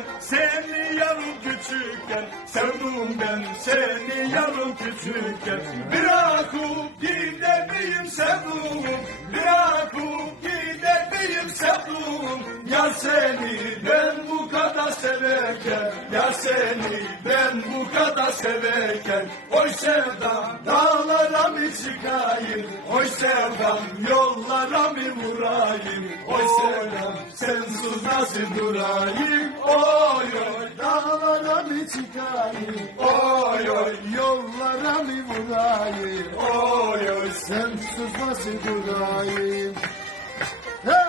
küçükken Seni yavrum küçükken Sevdim ben seni yavrum küçükken. Bırakıp gidemeyim sevdim Bırakıp gidemeyim sevdim Ya seni ben bu kadar severken Ya seni ben bu kadar severken. Oy sevdam çıkayım. Oy sevdam yollara mı vurayım? Oy sevdam sensiz nasıl durayım? Oy oy dağlara mı çıkayım? Oy oy yollara mı vurayım? Oy oy sensiz nasıl durayım? Hey!